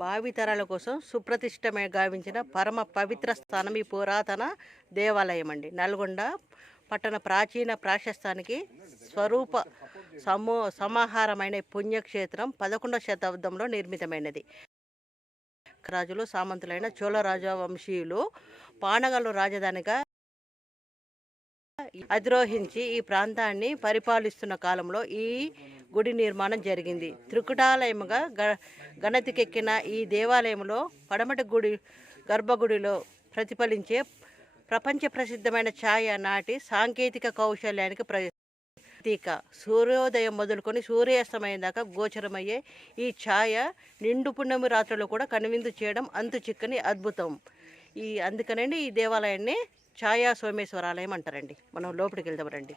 భావితరాల కోసం సుప్రతిష్టమే గావించిన పరమ పవిత్ర స్థానం ఈ పురాతన దేవాలయం అండి. నల్గొండ పట్టణ ప్రాచీన ప్రాశస్తానికి స్వరూప సమాహారమైన పుణ్యక్షేత్రం 11వ శతాబ్దంలో నిర్మితమైనది. రాజులు సామంతులైన చోళ రాజవంశీయులు పానగల్లు రాజధానిగా అధిరోహించి ఈ ప్రాంతాన్ని పరిపాలిస్తున్న కాలంలో ఈ గుడి నిర్మాణం జరిగింది. త్రికుటాలయముగా గణతికెక్కిన ఈ దేవాలయంలో పడమటి గర్భగుడిలో ప్రతిఫలించే ప్రపంచ ప్రసిద్ధమైన ఛాయ నాటి సాంకేతిక కౌశల్యానికి ప్రతీక. సూర్యోదయం మొదలుకొని సూర్యాస్తమయం దాకా గోచరమయ్యే ఈ ఛాయ నిండు పున్నమి రాత్రులు కూడా కనువిందు చేయడం అంతు చిక్కని అద్భుతం. అందుకనండి ఈ దేవాలయాన్ని ఛాయా సోమేశ్వరాలయం అంటారండి. మనం లోపలికి వెళ్దాం రండి.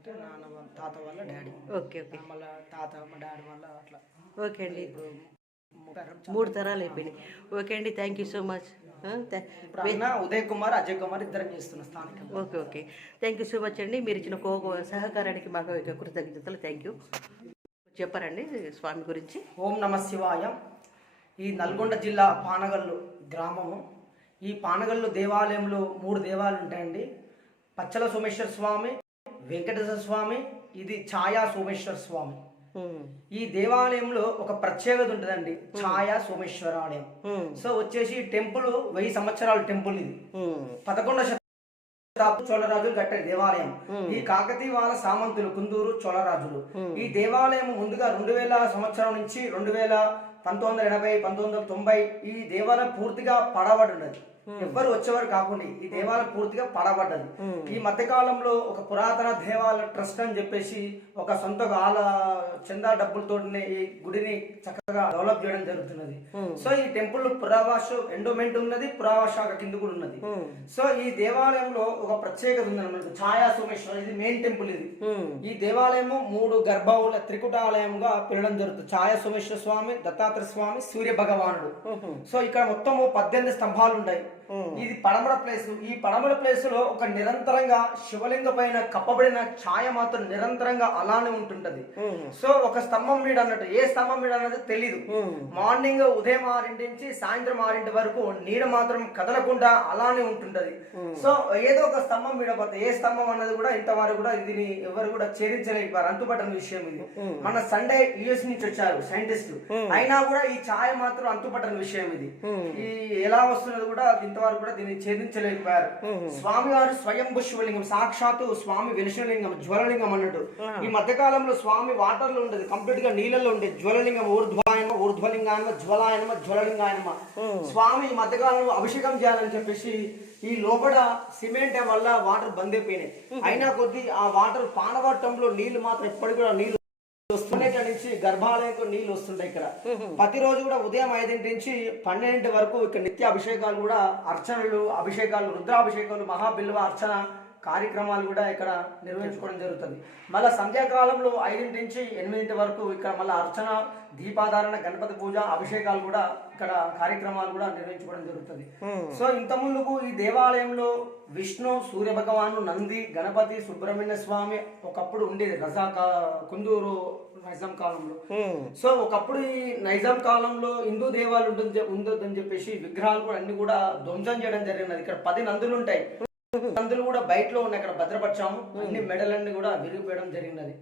అంటే నాన్న వాళ్ళ తాత వాళ్ళ డాడీ. Okay okay. మళ్ళీ తాత మా డాడీ వల్ల అట్లా. ఓకే అండి, ఇప్పుడు 3 తరాలు అయిపోయినాయి. ఓకే అండి, థ్యాంక్ యూ సో మచ్. ఇప్పుడు అన్న ఉదయ్ కుమార్, అజయ్ కుమార్ ఇద్దరం చేస్తున్న స్థానికంగా. Okay okay, thank you so much అండి. మీరు ఇచ్చిన సహకారానికి మాకు కృతజ్ఞతలు. Thank you. చెప్పారండి స్వామి గురించి. ఓం నమ శివాయ. ఈ నల్గొండ జిల్లా పానగల్లు గ్రామము. ఈ పానగల్లు దేవాలయంలో 3 దేవాలయాలు ఉంటాయండి. పచ్చల సోమేశ్వర స్వామి, వెంకటేశ్వర స్వామి, ఇది ఛాయా సోమేశ్వర స్వామి. ఈ దేవాలయంలో ఒక ప్రత్యేకత ఉంటుందండి, ఛాయా సోమేశ్వర ఆలయం. సో వచ్చేసి టెంపుల్ 1000 సంవత్సరాల టెంపుల్ ఇది. 11వ శతాబ్దం చోళరాజులు కట్టారు దేవాలయం. ఈ కాకతీయ సామంతులు కుందూరు చోళరాజులు. ఈ దేవాలయం ముందుగా 2000 సంవత్సరం నుంచి 1980, 1990 ఈ దేవాలయం పూర్తిగా పడబడి ఉన్నది. ఎవ్వరు వచ్చేవారు కాకుండా ఈ దేవాలయం పూర్తిగా పడబడ్డది. ఈ మధ్య కాలంలో ఒక పురాతన దేవాలయ ట్రస్ట్ అని చెప్పేసి ఒక సొంత చందా డబ్బులతో ఈ గుడిని చక్కగా డెవలప్ చేయడం జరుగుతున్నది. సో ఈ టెంపుల్ పురావస్తు ఎండోమెంట్ ఉన్నది, పురావస్తు కింద కూడా ఉన్నది. సో ఈ దేవాలయంలో ఒక ప్రత్యేకత ఉంది మనకు, ఛాయా సోమేశ్వర. ఇది మెయిన్ టెంపుల్. ఇది ఈ దేవాలయము 3 గర్భావుల త్రికుటాలయంగా పిలవడం జరుగుతుంది. ఛాయా సోమేశ్వర స్వామి, దత్తాత్రేయ స్వామి, సూర్య భగవానుడు. సో ఇక్కడ మొత్తము 18 స్తంభాలు ఉంటాయి. ఇది పడమర ప్లేస్. ఈ పడమర ప్లేస్ లో ఒక నిరంతరంగా శివలింగ పైన కప్పబడిన ఛాయ మాత్రం నిరంతరంగా అలానే ఉంటుంటది. సో ఒక స్తంభం నీడ అన్నట్టు, ఏ స్తంభం నీడ అన్నది తెలీదు. మార్నింగ్ ఉదయం 6 నుంచి సాయంత్రం 6 వరకు నీడ మాత్రం కదలకుండా అలానే ఉంటుంటది. సో ఏదో ఒక స్తంభం మీద పోతే ఏ స్తంభం అన్నది కూడా ఇంతవరకు కూడా దీన్ని ఎవరు కూడా ఛేదించలేకపోయారు. అంతుపట్టని విషయం ఇది. మన సండే యుఎస్ నుంచి వచ్చారు సైంటిస్ట్, అయినా కూడా ఈ ఛాయ మాత్రం అంతుపట్టని విషయం ఇది. ఈ ఎలా వస్తున్నది కూడా ఇంతవరకు కూడా దీన్ని ఛేదించలేకపోయారు. స్వామి వారు స్వయంభు శివలింగం, సాక్షాత్తు స్వామి వెలుశలింగం, జ్వలలింగం అన్నట్టు. ఈ మధ్య కాలంలో స్వామి వాటర్ లో ఉండేది, కంప్లీట్ గా నీళ్ళలో ఉండేది. జ్వలలింగం, ఊర్ధ్వాయనమ, ఊర్ధ్వలింగాయనమ, జ్వలాయనమ, జ్వలలింగాయనమ. స్వామి ఈ మధ్య కాలంలో అభిషేకం చేయాలని చెప్పేసి ఈ లోపల సిమెంట్ వల్ల వాటర్ బంద్ అయిపోయినాయి. అయినా కొద్ది ఆ వాటర్ పానవట్టంలో నీళ్లు మాత్రం ఎప్పటికి కూడా నీళ్లు వస్తున్నాయి. ఇక్కడ నుంచి గర్భాలయంతో నీళ్లు వస్తుంటాయి. ఇక్కడ ప్రతిరోజు కూడా ఉదయం 5 నుంచి 12 వరకు ఇక్కడ నిత్య అభిషేకాలు కూడా, అర్చనలు, అభిషేకాలు, రుద్రాభిషేకాలు, మహాబిల్వ అర్చన కార్యక్రమాలు కూడా ఇక్కడ నిర్వహించుకోవడం జరుగుతుంది. మళ్ళీ సంధ్యాకాలంలో 5 నుంచి 8 వరకు ఇక్కడ మళ్ళీ అర్చన, దీపాధారణ, గణపతి పూజ, అభిషేకాలు కూడా ఇక్కడ కార్యక్రమాలు కూడా నిర్వహించుకోవడం జరుగుతుంది. సో ఇంత ముందుకు ఈ దేవాలయంలో విష్ణు, సూర్య భగవాను, నంది, గణపతి, సుబ్రహ్మణ్య స్వామి ఒకప్పుడు ఉండేది కుందూరు నైజాం కాలంలో. సో ఒకప్పుడు ఈ నైజాం కాలంలో హిందూ దేవాలయం ఉందని చెప్పేసి విగ్రహాలు కూడా అన్ని కూడా ధ్వంసం చేయడం జరిగినది. ఇక్కడ 10 నందులు ఉంటాయి. నందులు కూడా బయటలో ఉన్నాయి, ఇక్కడ భద్రపరిచాము. అన్ని మెడలన్నీ కూడా విరిగిపోయడం జరిగినది.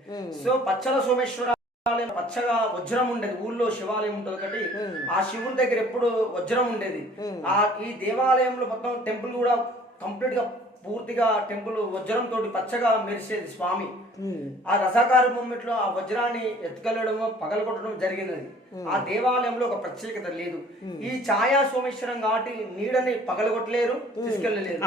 సో పచ్చల సోమేశ్వర పచ్చగా వజ్రం ఉండేది. ఊళ్ళో శివాలయం ఉంటుంది ఒకటి, ఆ శివుని దగ్గర ఎప్పుడు వజ్రం ఉండేది. ఈ దేవాలయంలో మొత్తం టెంపుల్ కూడా కంప్లీట్ గా పూర్తిగా టెంపుల్ వజ్రం తోటి పచ్చగా మెరిసేది స్వామి. ఆ రసాకార మూమెంట్ లో ఆ వజ్రాన్ని ఎత్తుకెళ్లడం, పగలగొట్టడం జరిగినది. ఆ దేవాలయంలో ఒక ప్రత్యేకత లేదు. ఈ ఛాయా సోమేశ్వరం కాబట్టి నీడని పగలగొట్టలేరు, తీసుకెళ్లలేరు.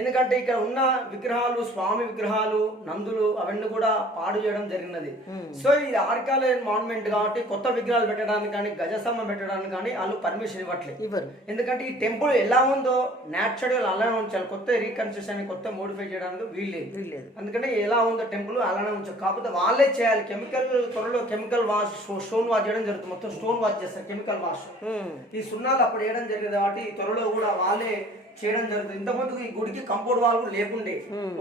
ఎందుకంటే ఇక్కడ ఉన్న విగ్రహాలు, స్వామి విగ్రహాలు, నందులు అవన్నీ కూడా పాడు చేయడం జరిగినది. సో ఇది ఆర్కియాలజీ మాన్యుమెంట్ కాబట్టి కొత్త విగ్రహాలు పెట్టడానికి కానీ, గజస్తంభం పెట్టడానికి కానీ వాళ్ళు పర్మిషన్ ఇవ్వట్లేదు. ఎందుకంటే ఈ టెంపుల్ ఎలా ఉందో నేచురల్ అలానే ఉంచాలి. కొత్త రీకన్స్ట్రక్షన్, కొత్త మోడిఫై చేయడానికి వీల్లేదు. అందుకని ఎలా ఉందో టెంపుల్ అలానే ఉంచాలి. కాకపోతే వాళ్ళే చేయాలి. త్వరలో కెమికల్ వాష్, స్టోన్ వాష్ చేయడం జరుగుతుంది. మొత్తం స్టోన్ వాష్ చేస్తారు, కెమికల్ వాష్. ఈ సున్నాలు అప్పుడు వేయడం జరిగింది కాబట్టి త్వరలో కూడా వాళ్ళే చేయడం జరుగుతుంది. ఇంతకుముందు ఈ గుడికి కంపౌండ్ వాల్ కూడా లేకుండే,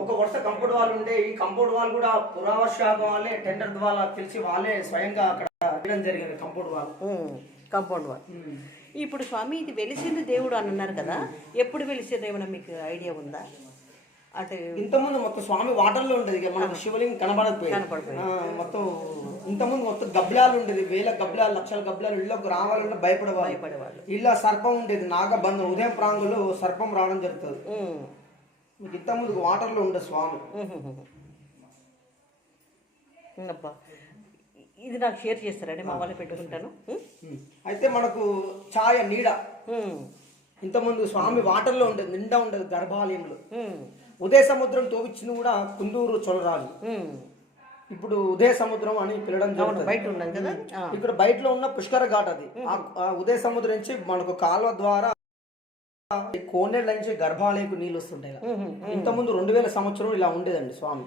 ఒక వరుస కంపౌండ్ వాల్ ఉండే. ఈ కంపౌండ్ వాల్ కూడా పురావస్తు శాఖ వాళ్ళే టెండర్ ద్వారా పిలిచి వాళ్ళే స్వయంగా అక్కడ వేయడం జరిగింది కంపౌండ్ వాల్. ఇప్పుడు స్వామి ఇది వెలిసింది దేవుడు అని అన్నారు కదా, ఎప్పుడు వెలిసింది ఏమైనా మీకు ఐడియా ఉందా? అంటే ఇంతకుముందు మొత్తం స్వామి వాటర్ లో ఉండేది, మనకు శివలింగం కనబడకపోయింది. మొత్తం ఇంతకుముందు మొత్తం గబ్బిలాలు ఉండేది, వేల గబ్బిలాలు, లక్షల గబ్బిలాలు. ఇళ్ళకు రావాలన్నా భయపడేవాళ్ళు. ఇళ్ళ సర్పం ఉండేది, నాగబంధం. ఉదయం ప్రాంగంలో సర్పం రావడం జరుగుతుంది. మీకు ఇంతకుముందు వాటర్ లో ఉండే స్వామి. ఇది నాకు షేర్ చేస్తారండి, మా వాళ్ళు పెట్టుకుంటాను. అయితే మనకు ఛాయ నీడ ఇంతకుముందు స్వామి వాటర్ లో ఉండేది, నిండా ఉండేది గర్భాలయంలో. ఉదయ సముద్రం తోవిచ్చింది కూడా కుందూరు చోళరాజు. ఇప్పుడు ఉదయ సముద్రం అని పిలవడం జరుగుతుంది. బయట ఉన్నాం కదా, ఇక్కడ బయటలో ఉన్న పుష్కర ఘాట్ అది. ఉదయ సముద్రం నుంచి మనకు కాలువ ద్వారా కోనేళ్ళ నుంచి గర్భాలయకు నీళ్ళు వస్తుంటాయి. ఇంతకుముందు 2000 సంవత్సరం ఇలా ఉండేదండి స్వామి.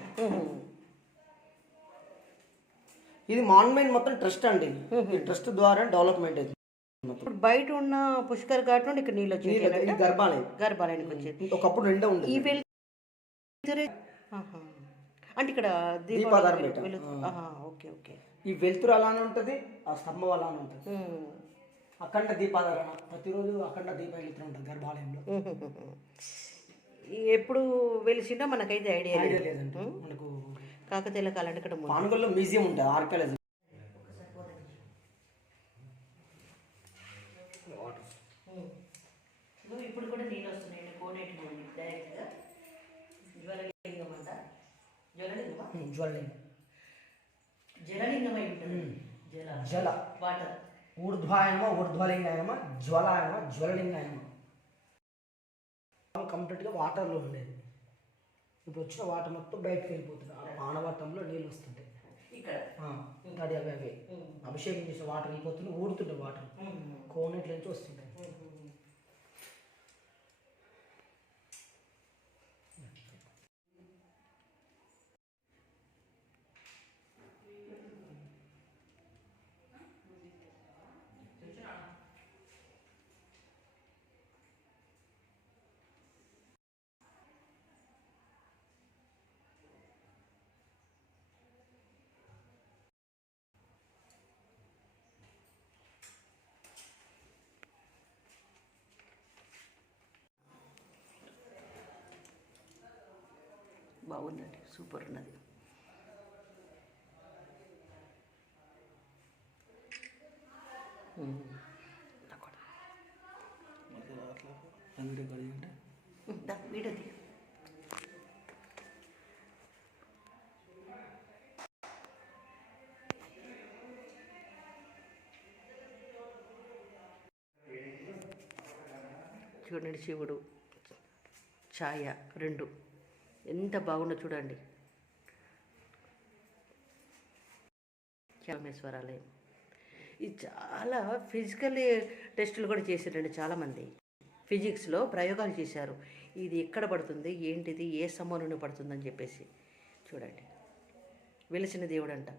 ఇది మాన్మెంట్ మొత్తం ట్రస్ట్ అండి. ఈ ట్రస్ట్ ద్వారా డెవలప్మెంట్ అవుతుంది. ఇప్పుడు బయట ఉన్న పుష్కర్ ఘాట్ నుండి ఇక్కడ నీళ్ళు ఇది వచ్చేది గర్భాలయం. గర్భాలయానికి వచ్చేది. ఒకప్పుడు రెండో ఈ ఉండేది. వెలుతురే అంటే ఇక్కడ దీపాధారం దీపావళి పెట్టాం. Okay okay. ఈ వెలుతురు అలానే ఉంటుంది, ఆ స్తంభం అలానే ఉంటుంది. అఖండ దీపాధారణ ప్రతిరోజు అఖండ దీపం వెలుతురు ఉంటుంది గర్భాలయంలో. ఎప్పుడు వెలిసిందో మనకైతే ఐడియా ఐడియా లేదండి మనకు. కాకతీయుల కాలంటే ఇక్కడ పానగల్లో మ్యూజియం ఉంటుంది, ఆర్కియాలజీ. ఇప్పుడు కూడా నీళ్ళు వస్తున్నాయండి కోనేటి నుండి డైరెక్ట్గా. జ్వరలింగం అంట, జ్వరలింగమా జ్వలలింగం, జలలింగమై ఉంటుంది. జల వాటర్ ఊర్ధ్వాయనమా ఊర్ధ్వలింగాయనమా జ్వలాయనమా జ్వలలింగాయనమా. కంప్లీట్గా వాటర్లో ఉండేది. ఇప్పుడు వచ్చిన వాటర్ మొత్తం బయటకు వెళ్ళిపోతుంది. ఆనవాటంలో నీళ్ళు వస్తుంటాయి ఇక్కడ. తడి అవి అవి అభిషేకం చేసిన వాటర్ వెళ్ళిపోతుంది, ఊరుతుంటాయి వాటర్ కోనేట్ల నుంచి వస్తుంటాయి. బాగుందండి, సూపర్ ఉన్నది. వీడది చూడండి, శివుడు ఛాయ రెండు ఎంత బాగుందో చూడండి. రామేశ్వరాలయం ఇది చాలా ఫిజికల్ టెస్టులు కూడా చేశారండి చాలామంది. ఫిజిక్స్లో ప్రయోగాలు చేశారు. ఇది ఎక్కడ పడుతుంది, ఏంటిది, ఏ సమయంలో పడుతుందని చెప్పేసి. చూడండి, వెలిసిన దేవుడు అంట.